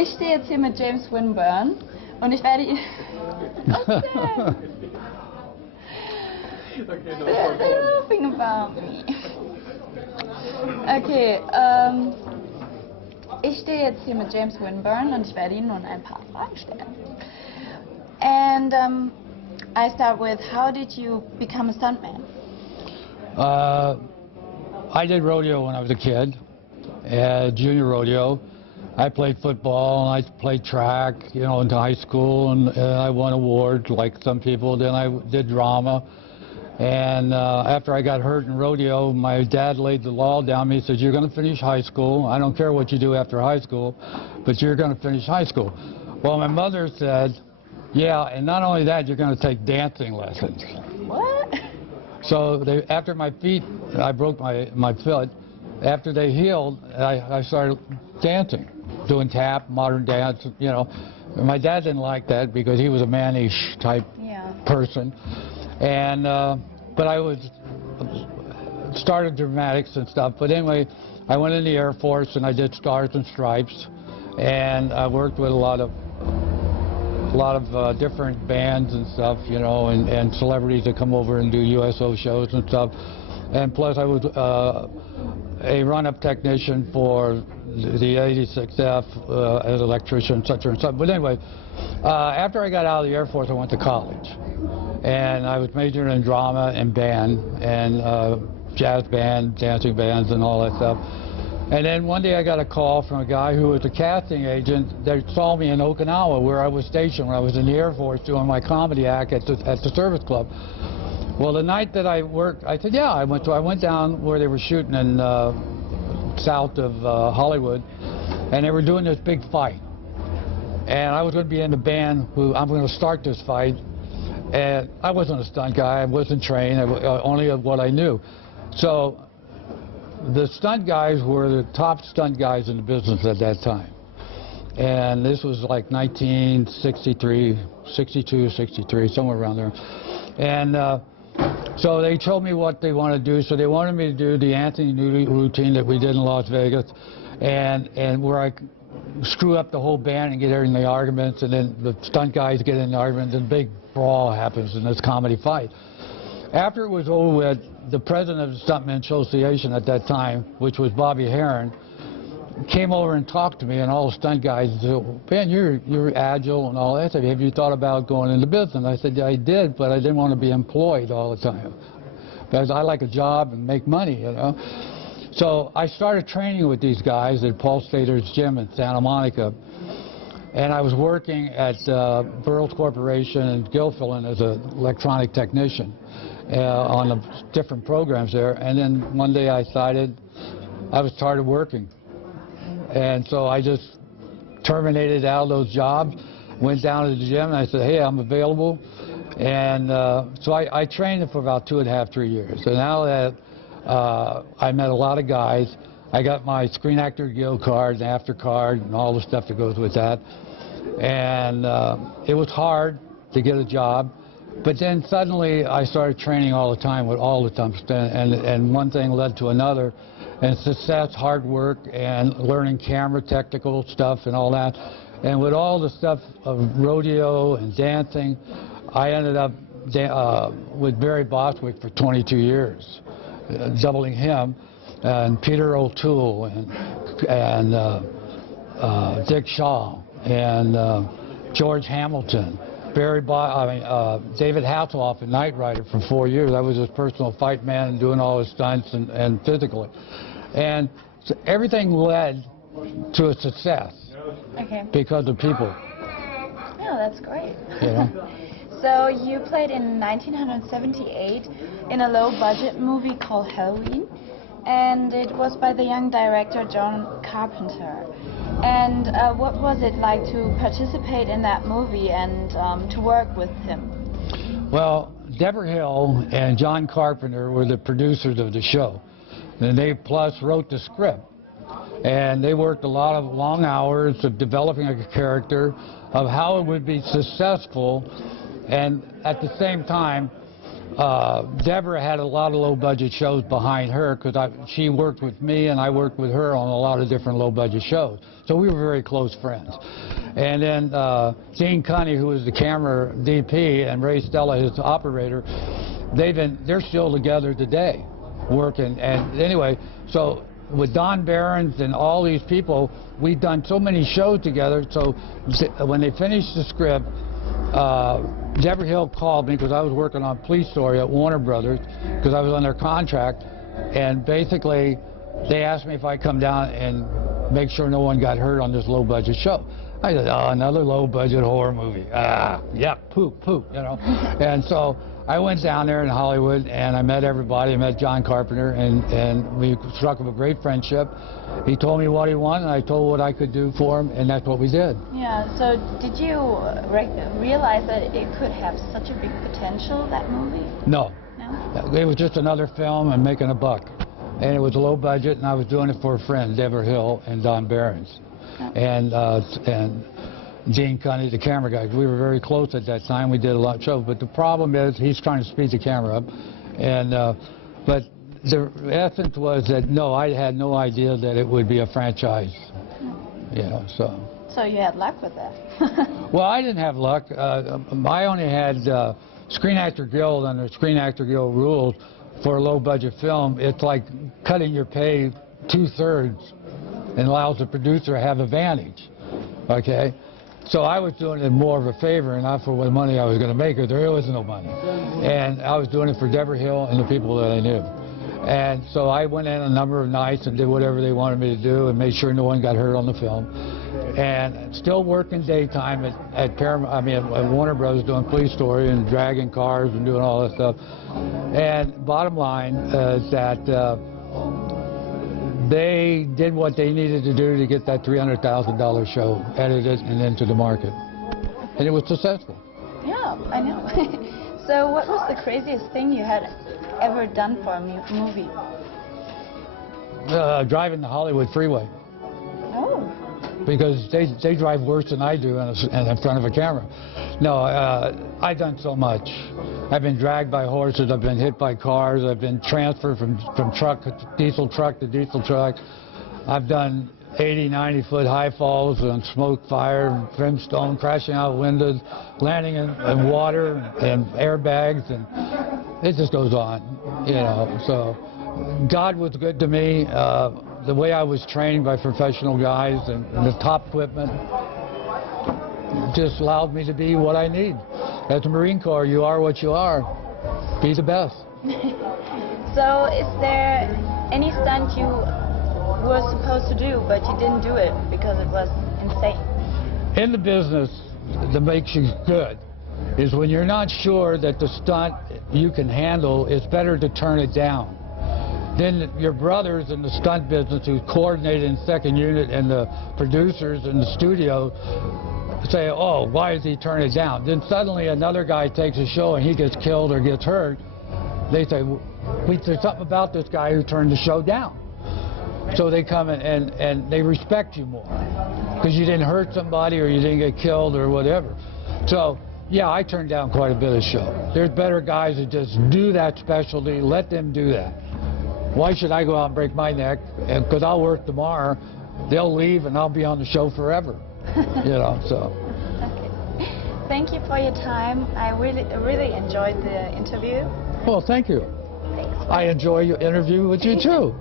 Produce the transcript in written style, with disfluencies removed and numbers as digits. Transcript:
Ich stehe jetzt hier mit James Winburn und ich werde ihn... They're laughing about me. Okay, ich stehe jetzt hier mit James Winburn und ich werde Ihnen nun ein paar Fragen stellen. And I start with, how did you become a stuntman? I did rodeo when I was a kid, junior rodeo. I played football and I played track, you know, into high school, and I won awards like some people. Then I did drama. And after I got hurt in rodeo, my dad laid the law down me. He says, you're going to finish high school. I don't care what you do after high school, but you're going to finish high school. Well, my mother said, yeah, and not only that, you're going to take dancing lessons. What? So after my feet, I broke my foot. After they healed, I started dancing, doing tap, modern dance, you know. My dad didn't like that because he was a mannish type person. And but I started dramatics and stuff. But anyway, I went in the Air Force and I did Stars and Stripes, and I worked with a lot of different bands and stuff, you know, and celebrities that come over and do USO shows and stuff. And plus, I was a run-up technician for the 86F as an electrician, such and such. But anyway, after I got out of the Air Force, I went to college. And I was majoring in drama and band and jazz band, dancing bands and all that stuff. And then one day I got a call from a guy who was a casting agent that saw me in Okinawa, where I was stationed when I was in the Air Force doing my comedy act at the service club. Well, the night that I worked, I said, yeah, I went down where they were shooting in south of Hollywood, and they were doing this big fight. And I was going to be in the band I'm going to start this fight. And I wasn't a stunt guy, I wasn't trained, only of what I knew. So the stunt guys were the top stunt guys in the business at that time. And this was like 1963, 62, 63, somewhere around there. And so they told me what they wanted to do. So they wanted me to do the Anthony Newley routine that we did in Las Vegas, and where I screw up the whole band and get in the arguments, and then the stunt guys get in the arguments, and big brawl happens in this comedy fight. After it was over with, the president of the Stuntmen Association at that time, which was Bobby Heron, came over and talked to me, and all the stunt guys said, Ben, you're agile and all that. Said, have you thought about going into business? I said, yeah, I did, but I didn't want to be employed all the time, because I like a job and make money, you know. So I started training with these guys at Paul Stater's gym in Santa Monica, and I was working at Burroughs Corporation in Guilford as an electronic technician on the different programs there. And then one day I decided I was tired of working, and so I just terminated out of those jobs, went down to the gym, and I said, hey, I'm available. And so I trained for about 2.5, 3 years. And now that I met a lot of guys, I got my Screen Actor Guild card and after card and all the stuff that goes with that. And it was hard to get a job. But then suddenly I started training all the time with all the time. And one thing led to another. And success, hard work, and learning camera technical stuff and all that. And with all the stuff of rodeo and dancing, I ended up with Barry Bostwick for 22 years, doubling him, and Peter O'Toole, and Dick Shaw, and George Hamilton, David Hasselhoff in Knight Rider for 4 years. I was his personal fight man and doing all his stunts and physically. And so everything led to a success because of people. Oh, that's great. You know? So you played in 1978 in a low-budget movie called Halloween, and it was by the young director John Carpenter. And what was it like to participate in that movie and to work with him? Well, Deborah Hill and John Carpenter were the producers of the show, and they plus wrote the script. And they worked a lot of long hours of developing a character, of how it would be successful, and at the same time Deborah had a lot of low-budget shows behind her because she worked with me and I worked with her on a lot of different low-budget shows. So we were very close friends. And then Gene Cunny, who was the camera DP, and Ray Stella, his operator, they're still together today, working. And anyway, so with Don Behrens and all these people, we've done so many shows together. So when they finished the script, Deborah Hill called me because I was working on Police Story at Warner Brothers because I was under contract, and basically they asked me if I'd come down and make sure no one got hurt on this low-budget show. I said, oh, another low-budget horror movie. Yeah, poop, you know. And so I went down there in Hollywood and I met everybody. I met John Carpenter, and we struck up a great friendship. He told me what he wanted, and I told what I could do for him, and that's what we did. Yeah, so did you realize that it could have such a big potential, that movie? No. No? It was just another film and making a buck. And it was low budget, and I was doing it for a friend, Deborah Hill and Don Behrens. Okay. And Gene Cunny, the camera guy. We were very close at that time. We did a lot of shows. But the problem is he's trying to speed the camera up. And but the essence was that, no, I had no idea that it would be a franchise. You know, so. So you had luck with that. Well, I didn't have luck. I only had Screen Actor Guild under Screen Actor Guild rules for a low-budget film. It's like cutting your pay 2/3 and allows the producer to have advantage. Okay? So I was doing it more of a favor and not for what money I was going to make, because there was no money. And I was doing it for Deborah Hill and the people that I knew. And so I went in a number of nights and did whatever they wanted me to do and made sure no one got hurt on the film. And still working daytime at Warner Brothers doing Police Story and dragging cars and doing all that stuff. And bottom line is that they did what they needed to do to get that $300,000 show edited and into the market. And it was successful. Yeah, I know. So what was the craziest thing you had ever done for a movie? Driving the Hollywood freeway. Oh. Because they drive worse than I do in front of a camera. No, I've done so much. I've been dragged by horses, I've been hit by cars, I've been transferred from diesel truck to diesel truck. I've done 80, 90-foot high falls and smoke, fire, brimstone, crashing out windows, landing in water and airbags, and it just goes on, you know. So God was good to me. The way I was trained by professional guys and the top equipment just allowed me to be what I need. At the Marine Corps, you are what you are. Be the best. So is there any stunt you were supposed to do, but you didn't do it because it was insane? In the business, that makes you good is when you're not sure that the stunt you can handle, it's better to turn it down. Then your brothers in the stunt business who coordinated in second unit and the producers in the studio say, oh, why does he turn it down? Then suddenly another guy takes a show and he gets killed or gets hurt. They say, there's something about this guy who turned the show down. So they come in and they respect you more because you didn't hurt somebody or you didn't get killed or whatever. So, yeah, I turned down quite a bit of show. There's better guys that just do that specialty. Let them do that. Why should I go out and break my neck? Because I'll work tomorrow. They'll leave and I'll be on the show forever. You know, so. Okay. Thank you for your time. I really enjoyed the interview. Well, thank you. Thanks. I enjoy your interview with you too.